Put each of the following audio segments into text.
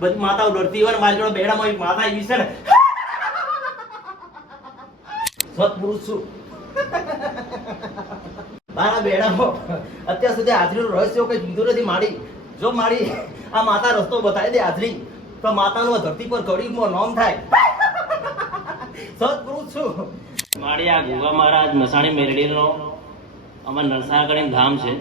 બધી માતાઓ ડરતી હોય ને મારી જોડે બેડામાં એક માતા આવી છે ને. સત્પુરુષ છું. મારા બેડામાં અત્યાર સુધી હાજરીનું રહસ્ય કઈ કીધું નથી મારી. જો માડી આ માતા રસ્તો બતાવી દે હાજરી, તો માતાનું ધરતી પર કડીમાં નામ થાય. સત્પુરુષ છું. મારી આ ગુગા મહારાજ નસાણી મેરડીનો અમાર કરીને ધામ છે.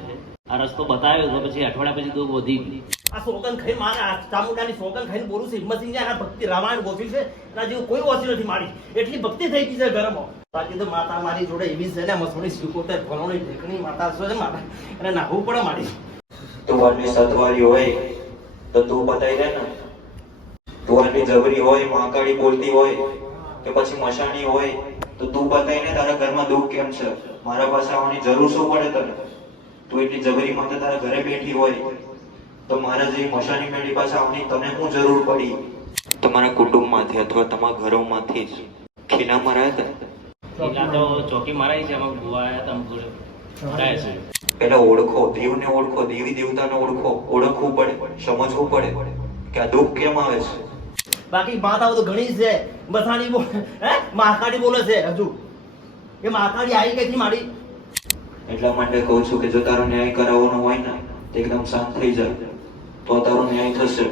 આ રસ્તો બતાવ્યો તો પછી અઠવાડિયા પછી દુઃખ વધી ગયું. આ સોગન ખાઈ મારે આ ચામુંડાની સોગન ખાઈને બોલું છે. હિંમતસિંહ આ ભક્તિ રામાયણ ગોઠવી છે. એના જેવું કોઈ ઓછી નથી મારી. એટલી ભક્તિ થઈ ગઈ છે ઘરમાં. બાકી તો માતા મારી જોડે એવી છે ને મસોડી સિકોતેર ફલોની ઢેકણી માતા છે માતા અને નાહવું પડે મારી. તું સતવારી હોય તો તું બતાવી દે ને. તુવારની જબરી હોય મહાકાળી બોલતી હોય કે પછી મશાણી હોય તો તું બતાવીને તારા ઘરમાં દુઃખ કેમ છે? મારા પાસે આવવાની જરૂર શું પડે તને? તું એટલી જબરી માટે તારા ઘરે બેઠી હોય તો મારા જેવી મશાની મેળી પાસે આવની તને શું જરૂર પડી? તમારા કુટુંબમાંથી અથવા તમારા ઘરોમાંથી જ. ખીલા મરાયા હતા? તો ચોકી મરાઈ છે એમાં ગુવા આવ્યા હતા અમુક મરાય છે. પેલા ઓળખો દેવને ઓળખો દેવી દેવતાને ઓળખો ઓળખવું પડે સમજવું પડે કે આ દુઃખ કેમ આવે છે? બાકી માતાઓ તો ઘણી છે. બોલે હે? મહાકાળી બોલે છે હજુ. એ મહાકાળી આવી કઈથી મારી. એટલા માટે કહું છું કે જો તારો ન્યાય કરાવવાનો હોય ને એકદમ શાંત થઈ જાય તો તારો ન્યાય થશે.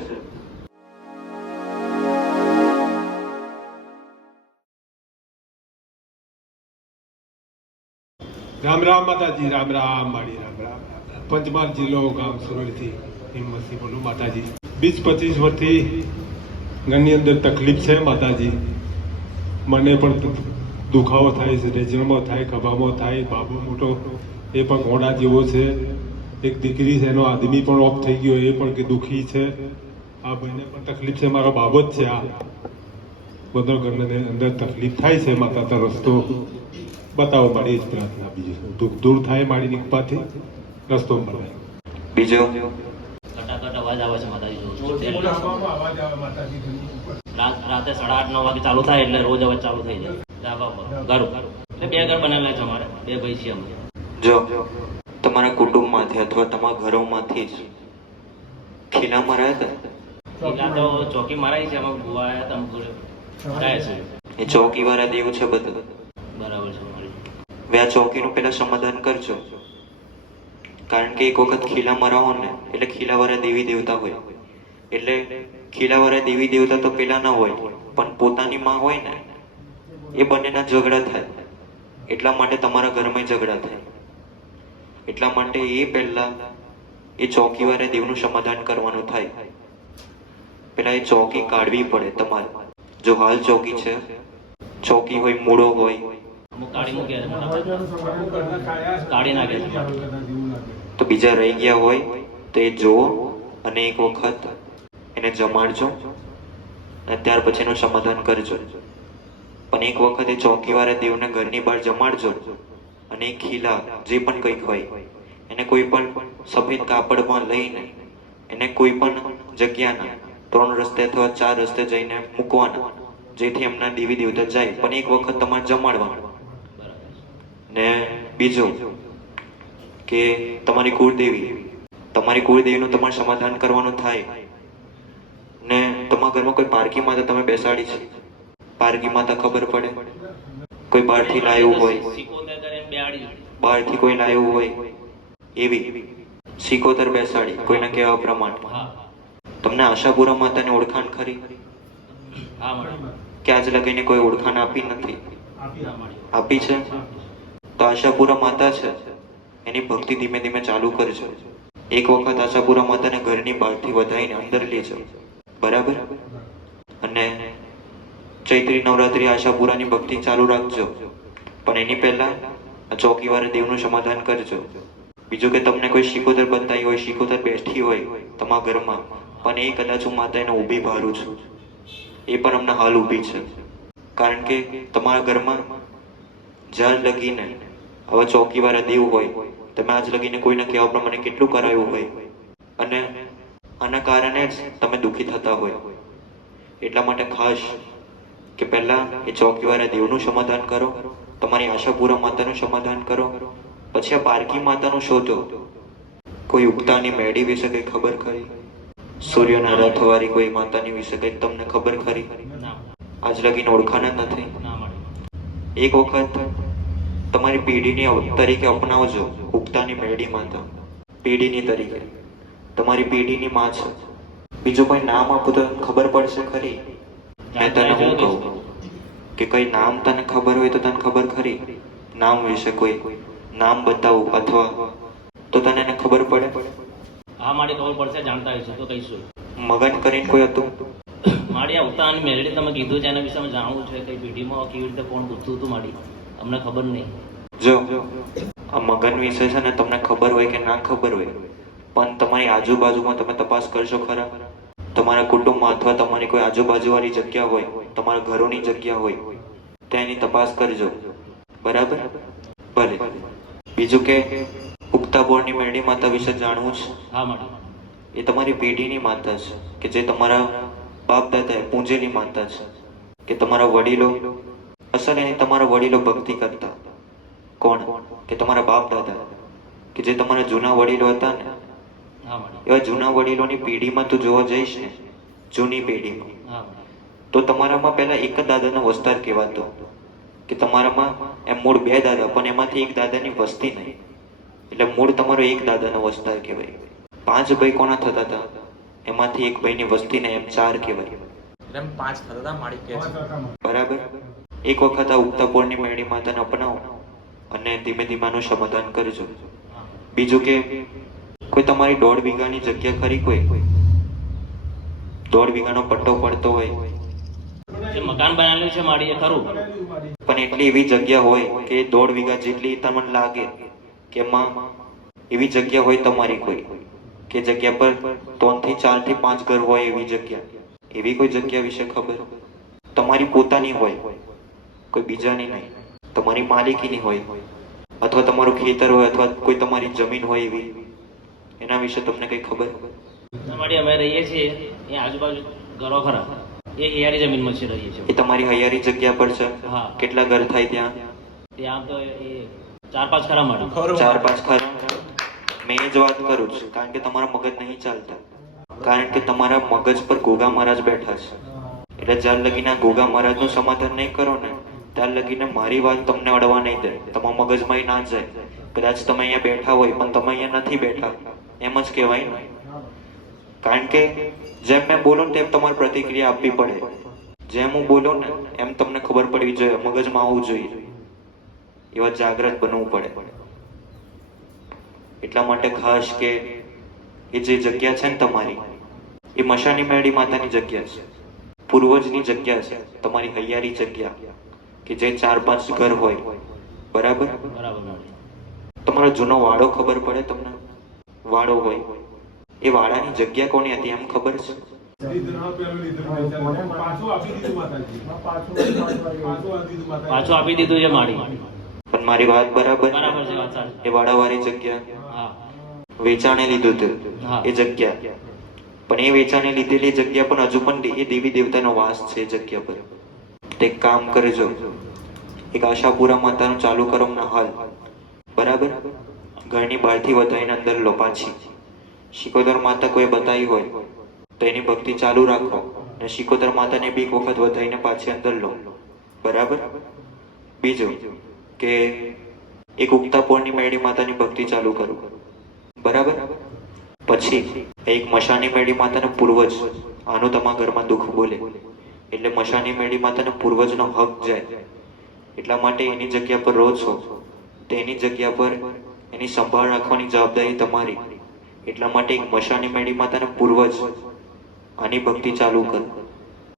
રામ રામ માતાજી, રામ રામ માડી રામ રામ. પંચમહાલ જિલ્લો, ગામ સુરતથી હિંમતથી બોલું, માતાજી. વીસ પચીસ વર્ષથી ઘરની અંદર તકલીફ છે, માતાજી. મને પણ દુખાવો થાય છે રેજનમાં થાય ખભામાં થાય બાબો મોટો એ પણ ઘોડા જેવો છે. એક દીકરી છે એનો આદમી પણ ઓફ થઈ ગયો એ પણ કે દુખી છે. આ બંને પણ તકલીફ છે મારો બાબત છે આ. બધો ઘરની અંદર તકલીફ થાય છે માતા તો રસ્તો. બતાવો મારી જ પ્રાર્થના બીજું. દુઃખ દૂર થાય મારી નિકપાથી રસ્તો મળે બીજો? કટાકટ અવાજ આવે છે માતાજી જોરથી બોલો. અવાજ આવે માતાજી રાત રાતે સાડા આઠ નવ વાગે ચાલુ થાય એટલે રોજ અવાજ ચાલુ થઈ જાય. ધાબા પર. ઘર એટલે બે ઘર બનાવેલા છે અમારે. બે ભાઈ છીએ અમે. જો તમારા કુટુંબમાંથી અથવા તમારા ઘરોમાંથી જ ખીલા મરાયા હતા? તો ચોકી મરાઈ છે હતા એ ચોકીવાળા દેવ છે બધું? બરાબર છે હવે આ ચોકીનું પેલા સમાધાન કરજો. કારણ કે એક વખત ખીલા મરાવો ને એટલે ખીલાવાળા દેવી દેવતા હોય. એટલે ખીલાવાળા દેવી દેવતા તો પેલા ના હોય પણ પોતાની માં હોય ને એ બંનેના ઝઘડા થાય. એટલા માટે તમારા ઘરમાં ઝઘડા થાય. એટલા માટે એ પહેલા એ ચોકીવાળા દેવનું સમાધાન કરવાનું થાય. પેલા એ ચોકી કાઢવી પડે તમારે. જો હાલ ચોકી છે ચોકી હોય મૂળો હોય. તો બીજા રહી ગયા હોય તો એ જુઓ અને એક વખત એને જમાડજો અને ત્યાર પછી એનું સમાધાન કરજો. પણ એક વખતે એ ચોકીવાળા દેવને ઘરની બહાર જમાડજો અને ખીલા જે પણ કંઈક હોય, એને કોઈ પણ સફેદ કાપડમાં લઈને એને કોઈ પણ જગ્યાના ત્રણ રસ્તે અથવા ચાર રસ્તે જઈને મૂકવાના, જેથી એમના દેવી દેવતા જાય, પણ એક વખત તમારે જમાડવાનું. ને બીજું કે તમારી કુળદેવી, તમારી કુળદેવીનું તમારે સમાધાન કરવાનું થાય. ને તમારા ઘરમાં કોઈ પારકી માતા તમે બેસાડી છે? પારકી તો ખબર પડે? કોઈ બહારથી લાવ્યું હોય. બહારથી કોઈ લાવ્યું હોય. એવી. સિકોતર બેસાડી કોઈના કહેવા પ્રમાણે. તમને આશાપુરા માતાની ઓળખાણ ખરી? કે આજ લગીને કોઈ ઓળખાણ આપી નથી. આપી છે? તો આશાપુરા માતા છે. એની ભક્તિ ધીમે ધીમે ચાલુ કરજો. એક વખત આશાપુરા માતાને ઘરની બહારથી વધાઈને અંદર લેજો. બરાબર? અને ચૈત્રી નવરાત્રી આશાપુરાની ભક્તિ ચાલુ રાખજો. પણ એની પહેલા આ ચોકીવાળા દેવનું સમાધાન કરજો. બીજું કે તમને કોઈ શીખોતર બતાવી હોય, શીખોતર બેઠી હોય તમારા ઘરમાં, પણ એ કદાચ હું માતા એને ઊભી ભારું છું. એ પણ અમને હાલ ઊભી છે. કારણ કે તમારા ઘરમાં જ્યાં લગીને હવે ચોકીવાળા દેવ હોય, તમે આજ લગીને કોઈને કહેવા પ્રમાણે કેટલું કરાયું હોય? અને આના કારણે જ તમે દુઃખી થતા હોય. એટલા માટે ખાસ કે પહેલા એ ચોકીવાળા દેવનું સમાધાન કરો, તમારી આશાપુરા માતાનું સમાધાન કરો, પછી આ પારકી માતાનું શોધો. કોઈ ઉગતાની મેળી વિશે કઈ ખબર ખરી? સૂર્યના રથવાળી કોઈ માતાની વિશે કંઈક તમને ખબર ખરી? આજ લગીને ઓળખાણ નથી એક વખત તમારી પેઢીની તરીકે અપનાવજો, ઉગતાની મેળી માતા. પેઢીની તરીકે. તમારી પેઢીની માં છે બીજું કોઈ નામ આપો તો ખબર પડશે ખરી? મેં તને હું કહું કે કઈ નામ તને ખબર હોય તો તને ખબર ખરી. નામ વિશે કોઈ નામ બતાવું અથવા તો તને એને ખબર પડે. હા મારી ખબર પડશે જાણતા હશે તો કહીશું. મગન કરીને કોઈ હતું? મારી આ ઉત્તાન મેલડી તમે કીધું છે એના વિશે અમે જાણવું છે. કઈ પેઢીમાં કેવી રીતે કોણ પૂછતું હતું મારી? અમને ખબર નહીં. જો આ મગન વિશે છે ને તમને ખબર હોય કે ના ખબર હોય પણ તમારી આજુબાજુમાં તમે તપાસ કરશો ખરા? તમારા કુટુંબમાં અથવા તમારી કોઈ આજુબાજુવાળી જગ્યા હોય તમારા ઘરોની જગ્યા હોય તો એની તપાસ કરજો. બરાબર? ભલે. બીજું કે ઉગતા બોરની મેળી માતા વિશે જાણવું છે? હા મેડમ એ તમારી પેઢીની માતા છે કે જે તમારા બાપ દાદાએ પૂંજેની માતા છે કે તમારા વડીલો? અસલ એની તમારા વડીલો ભક્તિ કરતા. કોણ? કે તમારા બાપ દાદા કે જે તમારા જૂના વડીલો હતા ને? એવા જૂના વડીલોની પેઢીમાં તું જોવા જઈશ ને જૂની પેઢીમાં તો તમારામાં પહેલા એક જ દાદાનો વસ્તાર કહેવાતો કે તમારામાં એમ મૂળ બે દાદા પણ એમાંથી એક દાદાની વસ્તી નહીં. એટલે મૂળ તમારો એક દાદાનો વસ્તાર કહેવાય. પાંચ ભાઈ કોના થતા હતા? એમાંથી એક ભાઈની વસ્તીને એમ ચાર કહેવાય. એમ પાંચ થતા હતા મારી કે બરાબર? એક વખત આ ઉગતા પોળની મેળી માતાને અપનાવો અને ધીમે ધીમે આનું સમાધાન કરજો. બીજું કે કોઈ તમારી દોઢ વીઘાની જગ્યા ખરી કોઈ? દોઢ વીઘાનો પટ્ટો પડતો હોય. મકાન બનાવેલું છે મારી ખરું? પણ એટલી એવી જગ્યા હોય કે દોઢ વીઘા જેટલી તમને લાગે કે માં એવી જગ્યા હોય તમારી કોઈ કે જગ્યા પર ત્રણથી ચારથી પાંચ ઘર હોય એવી જગ્યા. એવી કોઈ જગ્યા વિશે ખબર? તમારી પોતાની હોય કોઈ બીજાની નહીં. તમારી માલિકીની હોય અથવા તમારું ખેતર હોય અથવા કોઈ તમારી જમીન હોય એવી. એના વિશે તમને કઈ ખબર? મારી અમે રહીએ છીએ એ આજુબાજુ ઘરો ખરા એ હિયારી જમીનમાં છે રહીએ છીએ. એ તમારી હૈયારી જગ્યા પર છે? હા. કેટલા ઘર થાય ત્યાં? ત્યાં તો એ ચાર પાંચ ખરા મળે. ચાર પાંચ ખરા? મેં જ વાત કરું છું કારણ કે તમારા મગજ નહીં ચાલતા. કારણ કે તમારા મગજ પર ગોગા મહારાજ બેઠા છે. એટલે જ્યાં લગીને ગોગા ગોગા મહારાજનું સમાધાન નહીં કરો ને ત્યાં લગીને મારી વાત તમને અડવા નહીં દે. તમારા મગજમાં ના જાય. કદાચ તમે અહીંયા બેઠા હોય પણ તમે અહીંયા નથી બેઠા. એમ જ કહેવાય. ને કારણ કે જેમ મેં બોલું તેમ તમારે પ્રતિક્રિયા આપવી પડે. જેમ હું બોલું ને એમ તમને ખબર પડવી જોઈએ મગજમાં આવવું જોઈએ. એવા જાગ્રત બનવું પડે. એટલા માટે ખાસ કે એ જે જગ્યા છે ને તમારી એ મશાની મેળી માતાની જગ્યા છે. પૂર્વજની જગ્યા છે તમારી હૈયારી જગ્યા કે જે ચાર પાંચ ઘર હોય. બરાબર બરાબર. તમારો જૂનો વાડો ખબર પડે તમને? વાડો હોય. એ વાળાની જગ્યા કોની હતી એમ ખબર છે? પાછું આપી દીધું છે મારી પણ મારી વાત બરાબર? એ વાળાવાળી જગ્યા? વેચાણે લીધું હતું એ જગ્યા. પણ એ વેચાણે લીધેલી જગ્યા પણ હજુ પણ એ દેવી દેવતાનો વાસ છે એ જગ્યા પર. તે કામ કરજો. એક આશાપુરા માતાનું ચાલુ કરો ના હાલ. બરાબર? ઘરની બહારથી વધાઈને અંદર લો પાછી શિકોતર માતા કોઈ બતાવી હોય, તો એની ભક્તિ ચાલુ રાખો અને શિકોદર માતાને બી એક વખત વધાઈને પાછી અંદર લો. બરાબર? બીજું કે એક ઉગતા પોળની મેળી માતાની ભક્તિ ચાલુ કરો. બરાબર? પછી એક મશાની મેળી માતાનો પૂર્વજ, આનું તમારા ઘરમાં દુઃખ બોલે. એટલે મશાની મેળી માતાનો પૂર્વજનો હક જાય. એટલા માટે એની જગ્યા પર રહો છો. તેની જગ્યા પર એની સંભાળ રાખવાની જવાબદારી તમારી. એટલા માટે એક મશાની મેળી માતાના પૂર્વજ આની ભક્તિ ચાલુ કરો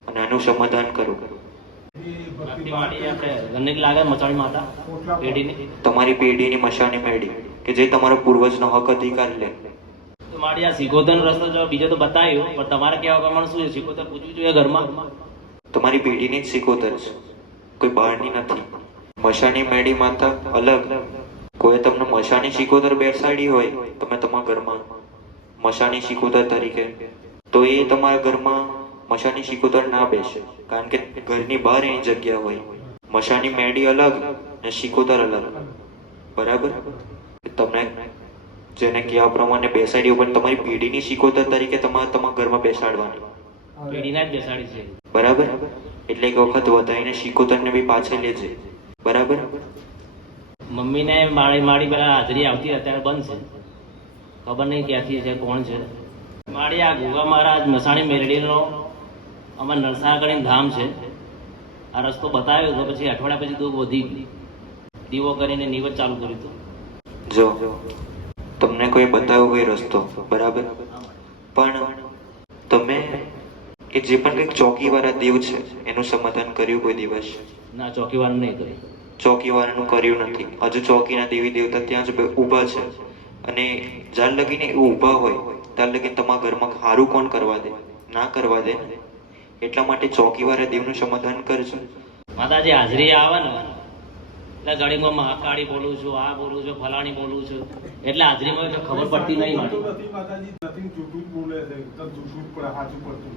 અને આનું સમાધાન કરો. તમારી પેઢીની મશાની મેળી કે જે તમારા પૂર્વજનો હક અધિકાર લે. મારી આ સિકોતરનો રસ્તો જો બીજો તો બતાવ્યો પણ તમારે કેવા પ્રમાણે શું છે? સિકોતર પૂછવું જોઈએ ઘરમાં. તમારી પેઢીની જ સિકોતર છે. કોઈ બહારની નથી. મશાની મેળી માતા અલગ કોઈ તમને મશાની સિકોતર બેસાડી હોય તમે તમારા ઘરમાં મશાની સિકોતર તરીકે તો એ તમારા ઘરમાં મશાની સિકોતર ના બેસે. કારણ કે ઘરની બહાર એની જગ્યા હોય. મશાની મેડી અલગ ને સિકોતર અલગ. બરાબર? તમને જેને કયા પ્રમાણે બેસાડી પણ તમારી પેઢીની શીખોતર તરીકે તમારે તમારા ઘરમાં બેસાડવાની. પેઢીના જ બેસાડી છે. બરાબર? એટલે એક વખત વધારીને શીખોતરને બી પાછળ લેજે. બરાબર? મમ્મીને માળી માળી પેલા હાજરી આવતી અત્યારે બંધ છે. ખબર નહીં ક્યાંથી છે કોણ છે. માળી આ ગોગા મહારાજ મસાણી મેરડીનો અમારા કરીને ધામ છે. આ રસ્તો બતાવ્યો તો પછી અઠવાડિયા પછી દૂધ વધી ગઈ. દીવો કરીને નિવત ચાલુ કર્યું હતું. જો તમને કોઈ બતાવ્યો કોઈ રસ્તો બરાબર? પણ તમે એ જે પણ કંઈક ચોકીવાળા દેવ છે એનું સમાધાન કર્યું કોઈ દિવસ? ના ચોકીવાર નહીં કર્યું. ચોકીવાળાનું કર્યું નથી. હજુ ચોકીના દેવી દેવતા ત્યાં જ ઊભા છે. અને જ્યાં લગીને એ ઊભા હોય ત્યાં લગીને તમારા ઘરમાં સારું કોણ કરવા દે? ના કરવા દે એટલા માટે ચોકીવાળા દેવનું સમાધાન કરજો. માતાજી હાજરી આવે ને? એટલે ઘડીમાં મહાકાળી બોલું છું આ બોલું છું ફલાણી બોલું છું. એટલે હાજરીમાં ખબર પડતી નહીં મારી. માતાજી નથી જૂઠું બોલે છે. એકદમ જૂઠું પડે સાચું પડતું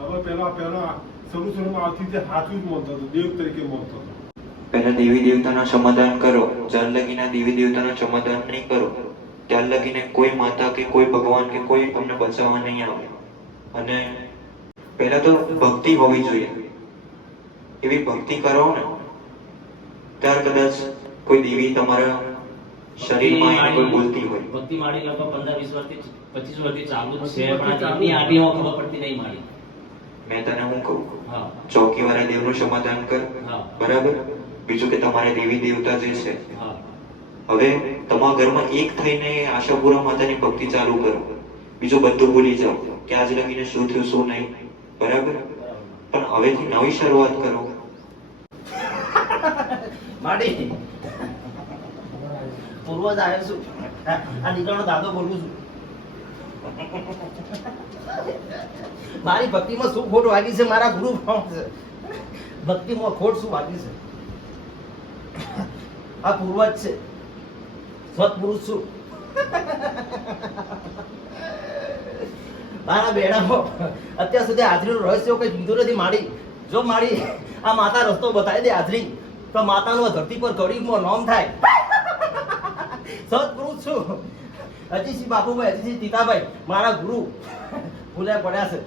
હવે પેલા પેલા શરૂ શરૂમાં આવતી જે સાચું જ બોલતો હતો દેવ તરીકે બોલતો હતો. પહેલા દેવી દેવતાના સમાધાન કરો જ્યાં લગીના દેવી દેવતાના સમાધાન નહીં કરો ત્યાર લગીને કોઈ માતા કે કોઈ ભગવાન કે કોઈ તમને બચાવવા નહીં આવે. અને પહેલા તો ભક્તિ હોવી જોઈએ. એવી ભક્તિ કરો ને ત્યાર કદાચ કોઈ દેવી તમારા શરીરમાં કોઈ બોલતી હોય. ભક્તિ માળી લગભગ પંદર વીસ વર્ષથી પચીસ વર્ષથી ચાલુ છે પણ આ દેવની આદિમાં ખબર પડતી નહીં માળી મેં તને હું કહું હા. દેવ દેવનું સમાધાન કર હા. બરાબર? બીજું કે તમારા દેવી દેવતા જે છે હવે તમારા ઘરમાં એક થઈને આશાપુરા માતાની ભક્તિ ચાલુ કરો. બીજું બધું ભૂલી જાઓ કે આજ લગીને શું થયું શું નહીં. બરાબર? પણ હવેથી નવી શરૂઆત કરો. માડી. પૂર્વજ આવ્યો છું. આ દીકરાનો દાદો બોલું છું. મારી ભક્તિમાં શું ખોટ વાગી છે મારા ગુરુ ભક્તિમાં ખોટ શું વાગી છે? આ પૂર્વજ છે. સત્પુરુષ છું. મારા બેડામાં અત્યાર સુધી હાજરીનું રહસ્ય કઈ કીધું નથી માડી જો માડી આ માતા રસ્તો બતાવી દે હાજરી, તો માતાનું ધરતી પર કડીમાં નામ થાય. સત્પુરુષ છું. અજીતસિંહ બાપુભાઈ અજીતસિંહ તીતાભાઈ મારા ગુરુ. ભૂલે પડ્યા છે.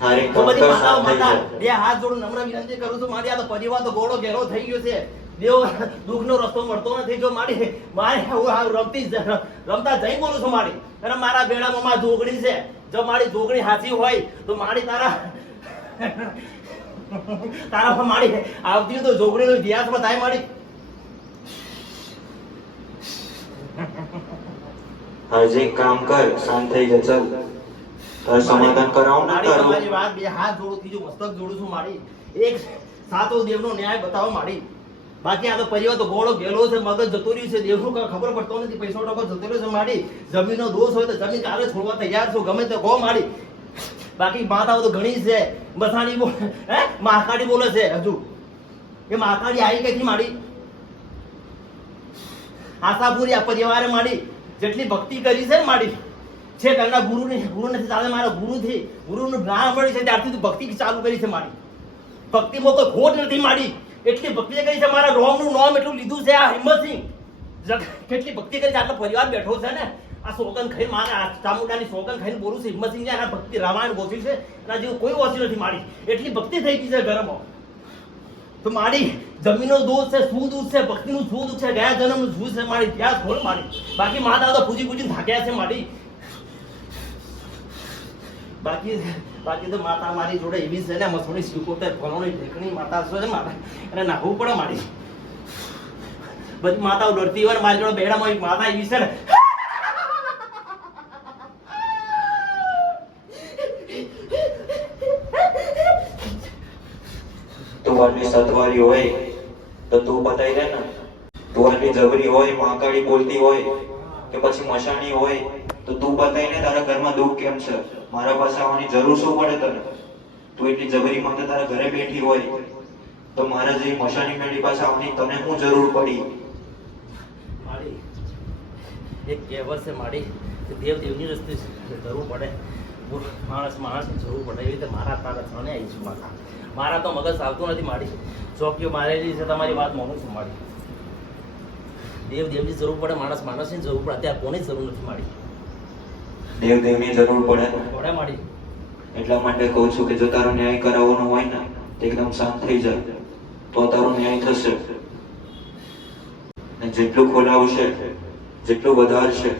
બધી માતાઓ માતા બે હાથ જોડું નમ્ર વિનંતી કરું છું. મારી આ તો પરિવાર તો ગોળો ઘેરો થઈ ગયો છે. દેવ દુઃખનો રસ્તો મળતો નથી. જો મારી મારે હું રમતી રમતા જઈ બોલું છું મારી. અને મારા બેડામાં માં જોગણી છે. જો મારી જોગણી હાચી હોય તો મારી તારા તારા મારી આવતી તો જોગણીનો થાય મારી. હજી કામ કર શાંત થઈ જા ચાલ. સમાધાન કરાવું ને મારી તમારી વાત બે હાથ જોડું ત્રીજું મસ્તક જોડું છું મારી. એક સાતો દેવનો ન્યાય બતાવો મારી. બાકી આ તો પરિવાર તો ઘોડો ગેલો છે મગજ જતો રહ્યું છે. દેવનું કાંઈ ખબર પડતો નથી પૈસો ટકો જતો રહ્યો છે મારી. જમીનનો દોષ હોય તો જમીન કાલે છોડવા તૈયાર છું ગમે તે કહો મારી. બાકી માતાઓ તો ઘણી છે. બસાડી બોલે હે? મહાકાળી બોલે છે હજુ. એ મહાકાળી આવી કઈથી મારી. આશાપુરી આ પરિવારે મારી જેટલી ભક્તિ કરી છે ને મારી. છે તારા ગુરુ ને ગુરુ નથી તારે મારા ગુરુ થી ગુરુનું જ્ઞાન મળી છે, ત્યારથી તું ભક્તિ ચાલુ કરી છે મારી. ભક્તિમાં કોઈ ખોટ નથી મારી. એટલી ભક્તિ કરી છે, મારા રોમનું નામ એટલું લીધું છે આ હિંમતસિંહ કેટલી ભક્તિ કરી છે, આટલો પરિવાર બેઠો છે ને, આ સોગન ખાઈ મારે ચામુંડાની સોગન ખાઈને બોલું છે હિંમતસિંહ છે આ ભક્તિ રામાયણ ગોઠવી છે, એના જેવું કોઈ ઓછી નથી મારી. એટલી ભક્તિ થઈ ગઈ છે ઘરમાં. તો મારી જમીનનો દોષ છે, શું દૂધ છે, ભક્તિનું શું દૂધ છે, ગયા જન્મનું શું છે મારી, ત્યાં ખોલ મારી. બાકી માતા તો પૂજી પૂજીને થાક્યા છે મારી. બાકી બાકી તો માતા મારી જોડે એવી છે ને મસોડી શીખોતેર ફલોની ઢેકણી માતા છે માતા એને નાહવું પડે મારી. બધી માતાઓ ડરતી હોય ને, મારી જોડે બેડામાં એક માતા એવી છે ને. તું આટલી સતવારી હોય તો તું બતાવી દે ને. તું આટલી જબરી હોય મહાકાળી બોલતી હોય કે પછી મશાણી હોય તો તું બતાવી ને તારા ઘરમાં દુઃખ કેમ છે? મારા પાસે આવવાની જરૂર શું પડે તને? તું એટલી જબરી માટે તારા ઘરે બેઠી હોય, તો મારા જેવી મશાની મેળી પાસે આવવાની તને શું જરૂર પડી? મારી એક કહેવત છે મારી દેવ દેવની રસ્તે જરૂર પડે. માણસ માણસની જરૂર પડે, એવી રીતે મારા તારા થને આવી છું માતા મારા તો મગજ આવતું નથી મારી ચોકીઓ મારેલી છે, તમારી વાત માનું છું મારી દેવ દેવની જરૂર પડે, માણસ માણસની જરૂર પડે, અત્યારે કોની જરૂર નથી માડી દેવ દેવની જરૂર પડે. એટલા માટે કહું છું કે જો તારો ન્યાય કરાવવાનો હોય ને તો એકદમ શાંત થઈ જાય તો તારો ન્યાય થશે. ને જેટલું ખોલાવશે જેટલું વધારશે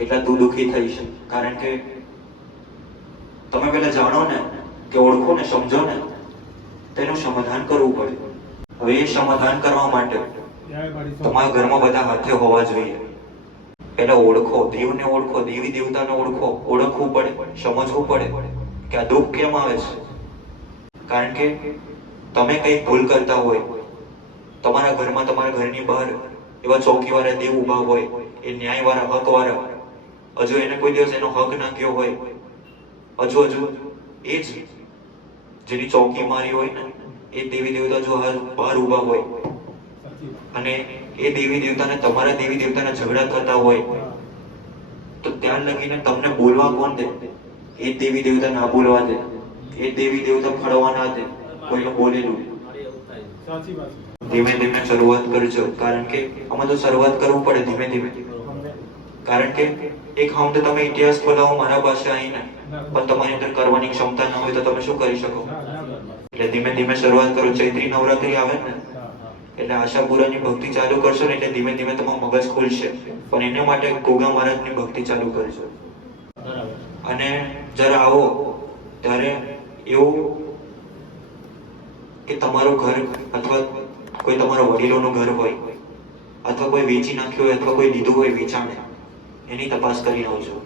એટલા તું દુઃખી થઈશ. કારણ કે તમે પેલા જાણો ને કે ઓળખો ને સમજો ને તેનું સમાધાન કરવું પડે. હવે એ સમાધાન કરવા માટે તમારા ઘરમાં બધા હાથે હોવા જોઈએ. પેલા ઓળખો દેવને ઓળખો દેવી દેવતાને ઓળખો ઓળખવું પડે સમજવું પડે કે આ દુઃખ કેમ આવે છે? કારણ કે તમે કંઈક ભૂલ કરતા હોય તમારા ઘરમાં તમારા ઘરની બહાર એવા ચોકીવાળા દેવ ઊભા હોય એ ન્યાયવાળા હકવાળા હજુ એને કોઈ દિવસ એનો હક ના ગયો હોય હજુ હજુ એ જ જેની ચોકી મારી હોય ને એ દેવી દેવતા જો હાલ બહાર ઊભા હોય અને એ દેવી દેવતાને તમારા દેવી દેવતાના ઝઘડા થતા હોય, તો ત્યાં લગીને તમને બોલવા કોણ દે? એ દેવી દેવતા ના બોલવા દે. એ દેવી દેવતા ફળવા ના દે. કોઈનું બોલેલું ધીમે ધીમે શરૂઆત કરજો. કારણ કે આમાં તો શરૂઆત કરવું પડે ધીમે ધીમે. કારણ કે એક હમ તો તમે ઇતિહાસ બોલાવો મારા પાસે આવીને. પણ તમારી અંદર કરવાની ક્ષમતા ના હોય તો તમે શું કરી શકો? એટલે ધીમે ધીમે શરૂઆત કરો. ચૈત્રી નવરાત્રી આવે ને એટલે આશાપુરાની ભક્તિ ચાલુ કરશો ને એટલે ધીમે ધીમે તમારું મગજ ખુલશે. પણ એને માટે ગોગા મહારાજની ભક્તિ ચાલુ કરજો. અને જ્યારે આવો, ત્યારે એવું કે તમારું ઘર અથવા કોઈ તમારા વડીલોનું ઘર હોય, અથવા કોઈ વેચી નાખ્યું હોય અથવા કોઈ લીધું હોય વેચાણે, એની તપાસ કરી આવજો.